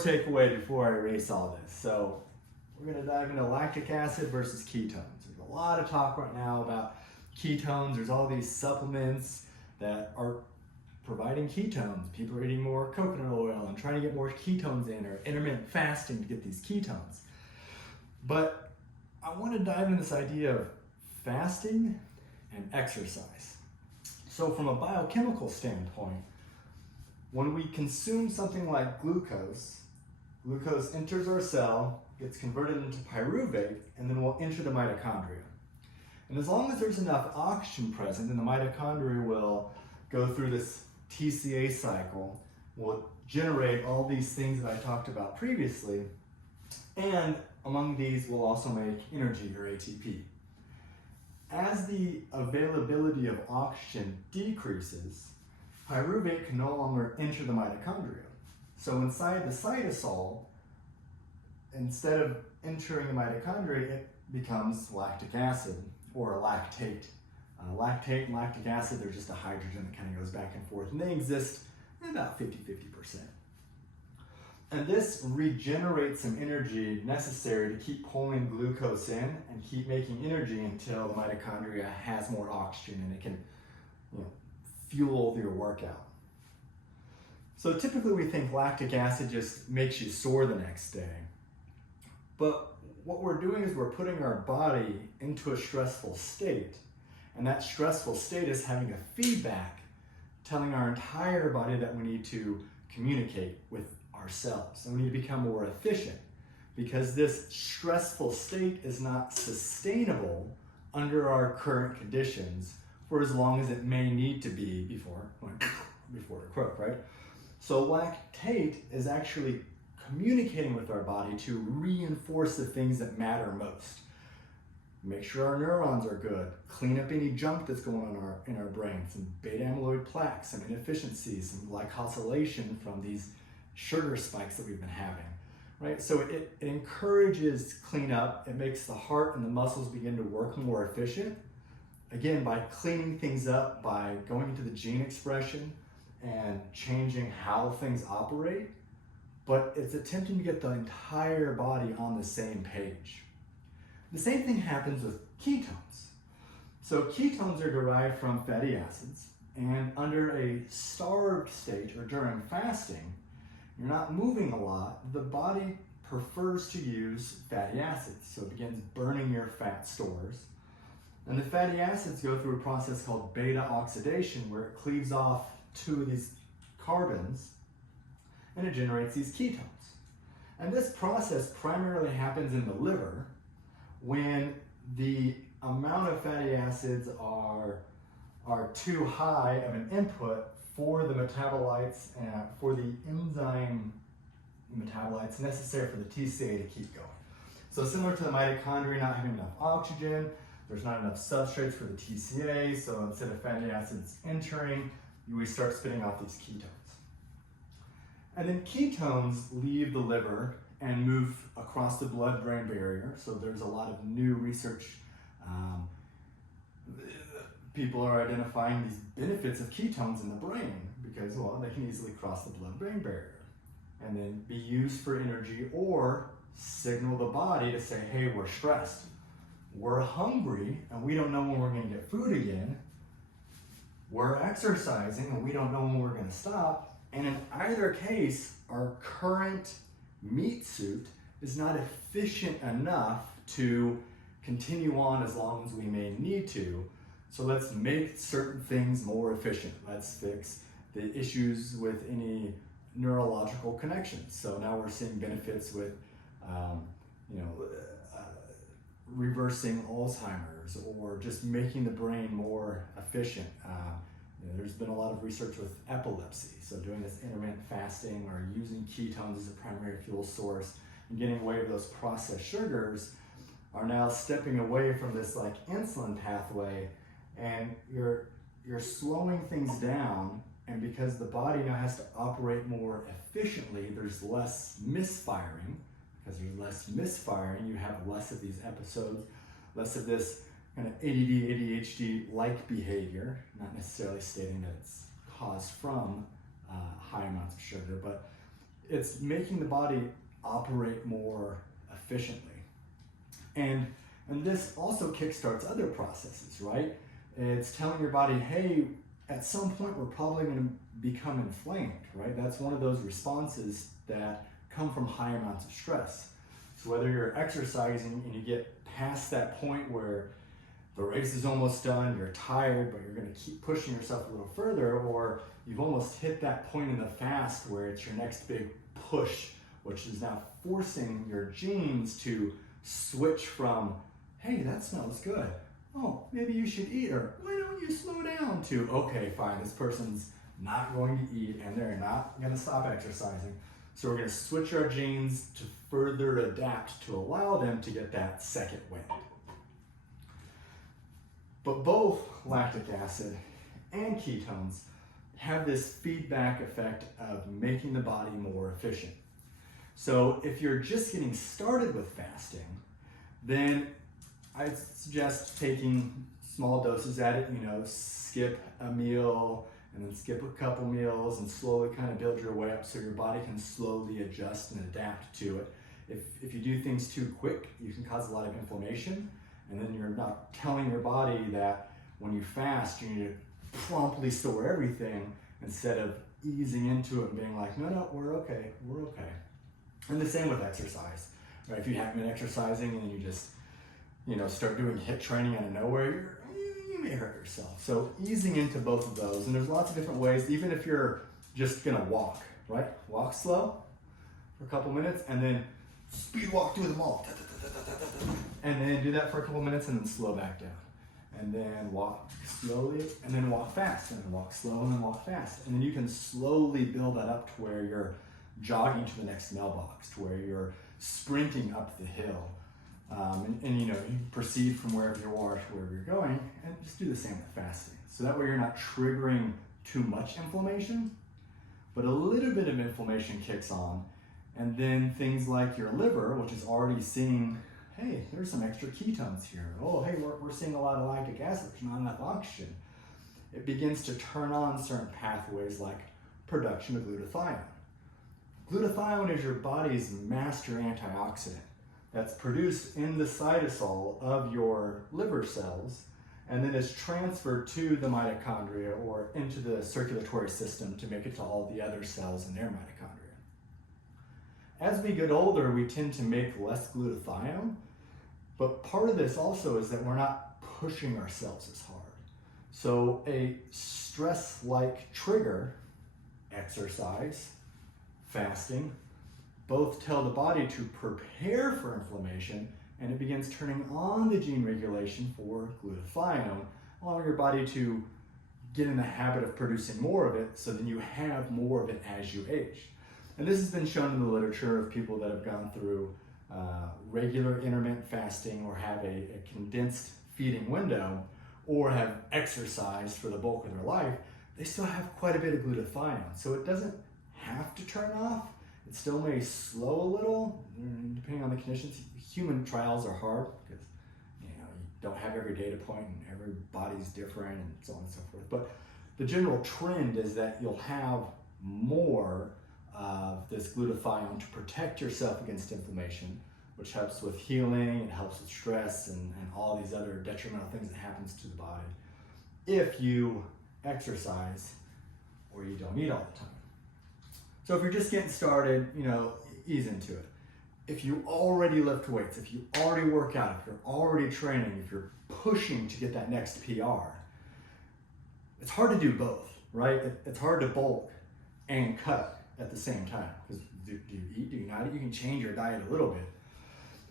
takeaway before I erase all this. So we're going to dive into lactic acid versus ketones. There's a lot of talk right now about ketones. There's all these supplements that are providing ketones. People are eating more coconut oil and trying to get more ketones in, or intermittent fasting to get these ketones. But I want to dive into this idea of fasting and exercise. So from a biochemical standpoint, when we consume something like glucose, glucose enters our cell, gets converted into pyruvate, and then will enter the mitochondria. And as long as there's enough oxygen present, then the mitochondria will go through this TCA cycle, will generate all these things that I talked about previously, and among these will also make energy, or ATP. As the availability of oxygen decreases, pyruvate can no longer enter the mitochondria. So inside the cytosol, instead of entering the mitochondria, it becomes lactic acid, or lactate. Lactate and lactic acid, they're just a hydrogen that kind of goes back and forth, and they exist in about 50-50%. And this regenerates some energy necessary to keep pulling glucose in and keep making energy until the mitochondria has more oxygen and it can, fuel your workout. So typically we think lactic acid just makes you sore the next day. But what we're doing is we're putting our body into a stressful state. And that stressful state is having a feedback telling our entire body that we need to communicate with ourselves. And we need to become more efficient, because this stressful state is not sustainable under our current conditions for as long as it may need to be before it croak, right? So lactate is actually communicating with our body to reinforce the things that matter most. Make sure our neurons are good, clean up any junk that's going on in our brain, some beta amyloid plaques, some inefficiencies, some glycosylation from these sugar spikes that we've been having, right? So it encourages cleanup. It makes the heart and the muscles begin to work more efficient. Again, by cleaning things up, by going into the gene expression and changing how things operate, but it's attempting to get the entire body on the same page. The same thing happens with ketones. So ketones are derived from fatty acids, and under a starved state or during fasting, you're not moving a lot, the body prefers to use fatty acids, so it begins burning your fat stores. And the fatty acids go through a process called beta oxidation, where it cleaves off two of these carbons, and it generates these ketones. And this process primarily happens in the liver, when the amount of fatty acids are too high of an input for the metabolites and for the enzyme metabolites necessary for the TCA to keep going. So similar to the mitochondria not having enough oxygen, there's not enough substrates for the TCA, so instead of fatty acids entering, we start spitting out these ketones. And then ketones leave the liver and move across the blood-brain barrier. So there's a lot of new research. People are identifying these benefits of ketones in the brain because, well, they can easily cross the blood-brain barrier and then be used for energy, or signal the body to say, hey, we're stressed, we're hungry, and we don't know when we're gonna get food again. We're exercising and we don't know when we're gonna stop. And in either case, our current meat suit is not efficient enough to continue on as long as we may need to. So let's make certain things more efficient. Let's fix the issues with any neurological connections. So now we're seeing benefits with, reversing Alzheimer's, or just making the brain more efficient. There's been a lot of research with epilepsy. So doing this intermittent fasting or using ketones as a primary fuel source and getting away with those processed sugars are now stepping away from this like insulin pathway, and you're slowing things down. And because the body now has to operate more efficiently, there's less misfiring. Because there's less misfiring, you have less of these episodes, less of this kind of ADD, ADHD-like behavior, not necessarily stating that it's caused from high amounts of sugar, but it's making the body operate more efficiently. And this also kickstarts other processes, right? It's telling your body, hey, at some point we're probably going to become inflamed, right? That's one of those responses that come from high amounts of stress. So whether you're exercising and you get past that point where the race is almost done, you're tired, but you're going to keep pushing yourself a little further, or you've almost hit that point in the fast where it's your next big push, which is now forcing your genes to switch from, hey, that smells good. Oh, maybe you should eat, or why don't you slow down, to, okay, fine, this person's not going to eat and they're not going to stop exercising. So we're going to switch our genes to further adapt to allow them to get that second wind. But both lactic acid and ketones have this feedback effect of making the body more efficient. So if you're just getting started with fasting, then I suggest taking small doses at it, skip a meal and then skip a couple meals and slowly kind of build your way up so your body can slowly adjust and adapt to it. If you do things too quick, you can cause a lot of inflammation, and then you're not telling your body that when you fast, you need to promptly store everything instead of easing into it and being like, no, we're okay. And the same with exercise, right? If you haven't been exercising and you just, start doing HIIT training out of nowhere, you may hurt yourself. So easing into both of those, and there's lots of different ways, even if you're just gonna walk, right? Walk slow for a couple minutes and then speed walk through them all. And then do that for a couple minutes and then slow back down. And then walk slowly and then walk fast, and then walk slow and then walk fast. And then you can slowly build that up to where you're jogging to the next mailbox, to where you're sprinting up the hill. And you proceed from wherever you are to wherever you're going, and just do the same with fasting. So that way you're not triggering too much inflammation, but a little bit of inflammation kicks on, and then things like your liver, which is already seeing, hey, there's some extra ketones here. Oh, hey, we're seeing a lot of lactic acid, there's not enough oxygen. It begins to turn on certain pathways like production of glutathione. Glutathione is your body's master antioxidant that's produced in the cytosol of your liver cells, and then is transferred to the mitochondria or into the circulatory system to make it to all the other cells in their mitochondria. As we get older, we tend to make less glutathione, but part of this also is that we're not pushing ourselves as hard. So a stress-like trigger, exercise, fasting, both tell the body to prepare for inflammation, and it begins turning on the gene regulation for glutathione, allowing your body to get in the habit of producing more of it, so then you have more of it as you age. And this has been shown in the literature of people that have gone through regular intermittent fasting, or have a condensed feeding window, or have exercised for the bulk of their life. They still have quite a bit of glutathione, so it doesn't have to turn off. It still may slow a little, depending on the conditions. Human trials are hard because you don't have every data point and every body's different and so on and so forth. But the general trend is that you'll have more of this glutathione to protect yourself against inflammation, which helps with healing, it helps with stress and all these other detrimental things that happens to the body if you exercise or you don't eat all the time. So if you're just getting started, ease into it. If you already lift weights, if you already work out, if you're already training, if you're pushing to get that next PR, it's hard to do both, right? It's hard to bulk and cut at the same time. Because do you eat, do you not eat? You can change your diet a little bit.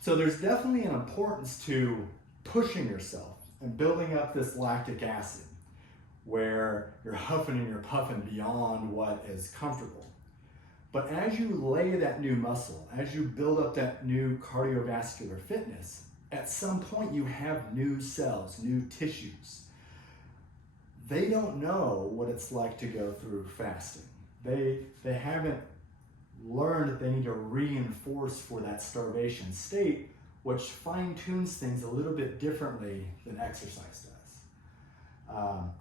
So there's definitely an importance to pushing yourself and building up this lactic acid where you're huffing and you're puffing beyond what is comfortable. But as you lay that new muscle, as you build up that new cardiovascular fitness, at some point you have new cells, new tissues. They don't know what it's like to go through fasting. They haven't learned that they need to reinforce for that starvation state, which fine-tunes things a little bit differently than exercise does.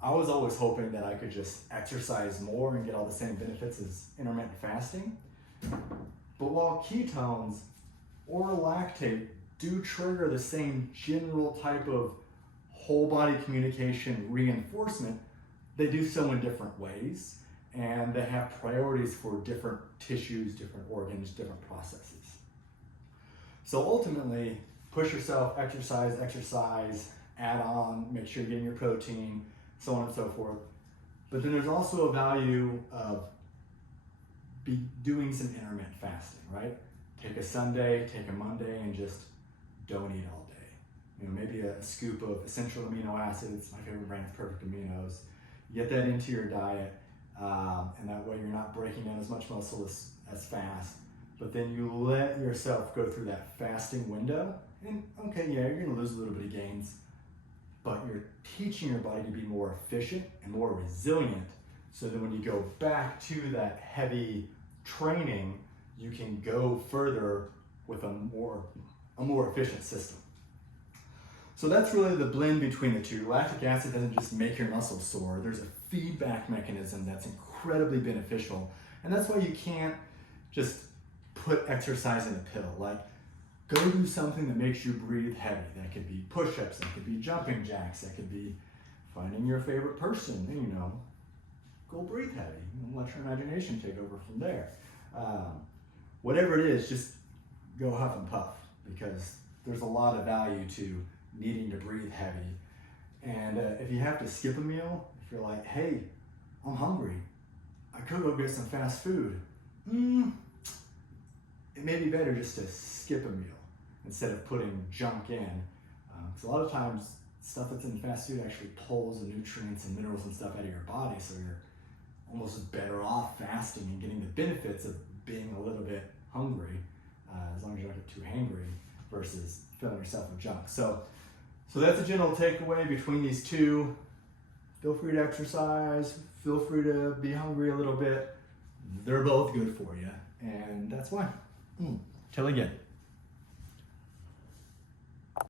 I was always hoping that I could just exercise more and get all the same benefits as intermittent fasting. But while ketones or lactate do trigger the same general type of whole body communication reinforcement, they do so in different ways, and they have priorities for different tissues, different organs, different processes. So ultimately, push yourself, exercise, add on, make sure you're getting your protein, so on and so forth. But then there's also a value of doing some intermittent fasting, right? Take a Sunday, take a Monday, and just don't eat all day. You know, maybe a scoop of essential amino acids, my favorite brand is Perfect Aminos. Get that into your diet, and that way you're not breaking down as much muscle as fast. But then you let yourself go through that fasting window, and okay, yeah, you're gonna lose a little bit of gains, but you're teaching your body to be more efficient and more resilient, so that when you go back to that heavy training, you can go further with a more efficient system. So that's really the blend between the two. Lactic acid doesn't just make your muscles sore. There's a feedback mechanism that's incredibly beneficial, and that's why you can't just put exercise in a pill. Like, go do something that makes you breathe heavy. That could be push-ups, that could be jumping jacks, that could be finding your favorite person, and, you know, go breathe heavy. And let your imagination take over from there. Whatever it is, just go huff and puff, because there's a lot of value to needing to breathe heavy. And if you have to skip a meal, if you're like, hey, I'm hungry, I could go get some fast food. It may be better just to skip a meal instead of putting junk in. Because a lot of times, stuff that's in fast food actually pulls the nutrients and minerals and stuff out of your body, so you're almost better off fasting and getting the benefits of being a little bit hungry, as long as you don't get too hangry, versus filling yourself with junk. So that's a general takeaway between these two. Feel free to exercise, feel free to be hungry a little bit. They're both good for you, and that's why. Till again.